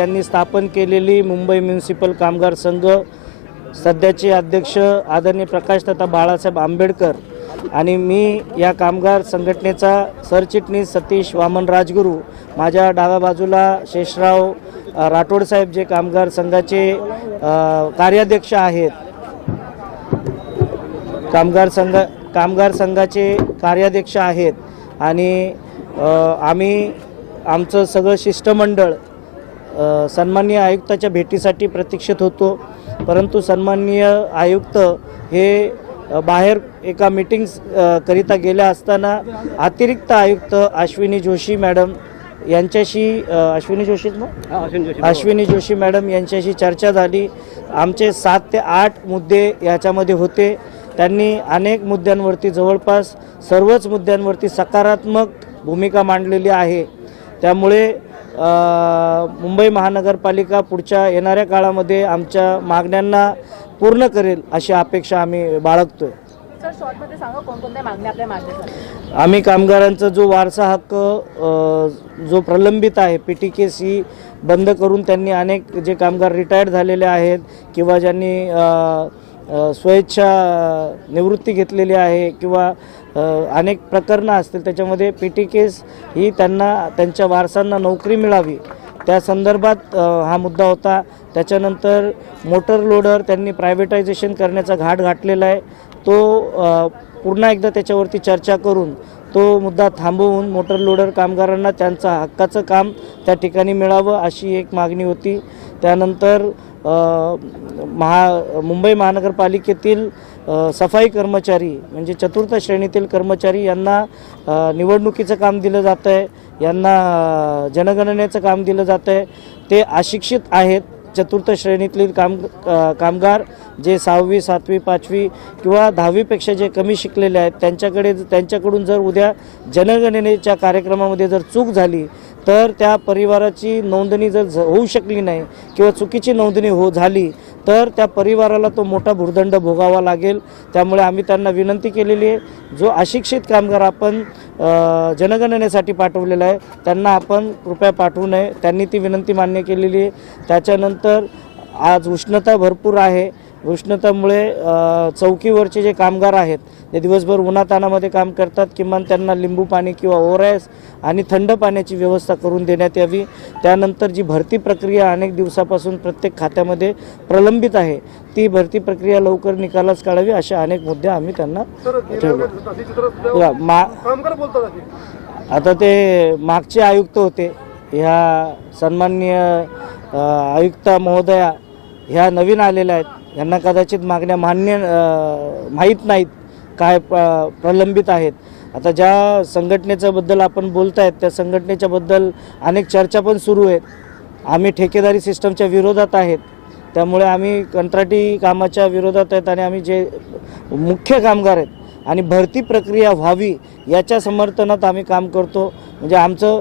यांनी स्थापन केलेली मुंबई म्युनिसिपल कामगार संघ, सध्याचे अध्यक्ष आदरणीय प्रकाश तथा बाळासाहेब आंबेडकर आणि मी या कामगार संघटनेचा सरचिटणीस सतीश वामन राजगुरू, माझ्या डाव्या बाजूला शेषराव राठोड साहेब जे कामगार संघाचे कार्याध्यक्ष आहेत, कामगार संघाचे कार्याध्यक्ष आहेत आणि आम्ही आमचं सगळं शिष्टमंडळ सन्माननीय आयुक्ताच्या भेटीसाठी प्रतीक्षित होतो, परंतु सन्माननीय आयुक्त हे बाहेर एका मीटिंग्स करिता गेल्या असताना अतिरिक्त आयुक्त अश्विनी जोशी मॅडम यांच्याशी अश्विनी जोशी मॅडम यांच्याशी चर्चा झाली। आमचे 7 ते 8 मुद्दे याच्यामध्ये होते। त्यांनी अनेक मुद्द्यांवरती जवळपास सर्वच मुद्द्यांवरती सकारात्मक भूमिका मांडलेली आहे। त्यामुळे मुंबई महानगरपालिका पुढच्या येणाऱ्या काळामध्ये आमच्या मागण्यांना पूर्ण करेल अशी अपेक्षा आम्ही बाळगतोय। सर, शॉर्टमध्ये सांगा कोणकोणत्या मागण्या आपल्या मागण्या? आम्ही कामगारांचा जो वारसा हक्क जो प्रलंबित आहे, PTKC बंद करून त्यांनी अनेक जे कामगार रिटायर्ड झालेले आहेत किंवा ज्यांनी स्वेच्छा निवृत्ती घेतलेली आहे किंवा अनेक प्रकरणं असतील त्याच्यामध्ये PTKs ही त्यांना त्यांच्या वारसांना नोकरी मिळावी त्या संदर्भात हा मुद्दा होता। त्याच्यानंतर मोटर लोडर त्यांनी प्रायव्हेटायझेशन करण्याचा घाट घातलेला आहे, तो पुन्हा एकदा त्याच्यावरती चर्चा करून तो मुद्दा थांबवून मोटर लोडर कामगारांना त्यांचा हक्काचं काम त्या ठिकाणी मिळावं अशी एक मागणी होती। त्यानंतर मुंबई महानगरपालिकेतील सफाई कर्मचारी म्हणजे 4थ्या श्रेणीतील कर्मचारी यांना निवडणुकीचं काम दिलं जातं आहे, यांना जनगणनेचं काम दिलं जातं आहे। ते अशिक्षित आहेत। 4थ्या श्रेणीतील कामगार जे 6वी 7वी 5वी किंवा 10वीपेक्षा जे कमी शिकलेले आहेत त्यांच्याकडून जर उद्या जनगणनेच्या कार्यक्रमामध्ये जर चूक झाली तर त्या परिवाराची नोंदणी जर होऊ शकली नाही किंवा चुकीची नोंदणी झाली तर त्या परिवाराला तो मोठा भुर्दंड भोगावा लागेल। त्यामुळे आम्ही त्यांना विनंती केलेली आहे, जो अशिक्षित कामगार आपण जनगणनेसाठी पाठवलेला आहे त्यांना आपण कृपया पाठवू नये, त्यांनी ती विनंती मान्य केलेली आहे। त्याच्यानंतर आज उष्णता भरपूर आहे, उष्णतामुळे चौकीवरचे जे कामगार आहेत ते दिवसभर उन्हातानामध्ये काम करतात, किमान त्यांना लिंबू पाणी किंवा ORS आणि थंड पाण्याची व्यवस्था करून देण्यात यावी। त्यानंतर जी भरती प्रक्रिया अनेक दिवसापासून प्रत्येक खात्यामध्ये प्रलंबित आहे ती भरती प्रक्रिया लवकर निकालास काढावी असे अनेक मुद्दे आम्ही त्यांना ठेवले। आता ते मागचे आयुक्त होते, ह्या सन्माननीय आयुक्ता महोदया ह्या नवीन आलेल्या आहेत, यांना कदाचित मागण्या माहीत नाहीत काय प्रलंबित आहेत। आता ज्या संघटनेच्याबद्दल आपण बोलतायत त्या संघटनेच्याबद्दल अनेक चर्चा पण सुरू आहेत। आम्ही ठेकेदारी सिस्टमच्या विरोधात आहेत, त्यामुळे आम्ही कंत्राटी कामाच्या विरोधात आहेत आणि आम्ही जे मुख्य कामगार आहेत आणि भरती प्रक्रिया व्हावी याच्या समर्थनात आम्ही काम करतो। म्हणजे आमचं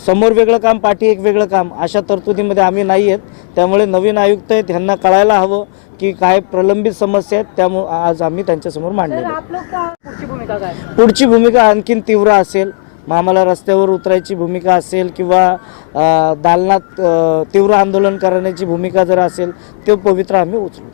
समोर वेगळं काम पाठी एक वेगळं काम अशा तरतुदीमध्ये आम्ही नाही आहेत। त्यामुळे नवीन आयुक्त आहेत ह्यांना कळायला हवं की काय प्रलंबित समस्या आहेत, त्यामुळे आज आम्ही त्यांच्यासमोर मांडलेली आहे। पुढची भूमिका आणखीन तीव्र असेल, आम्हाला रस्त्यावर उतरायची भूमिका असेल किंवा दालनात तीव्र आंदोलन करण्याची भूमिका जर असेल ते पवित्र आम्ही उचलू।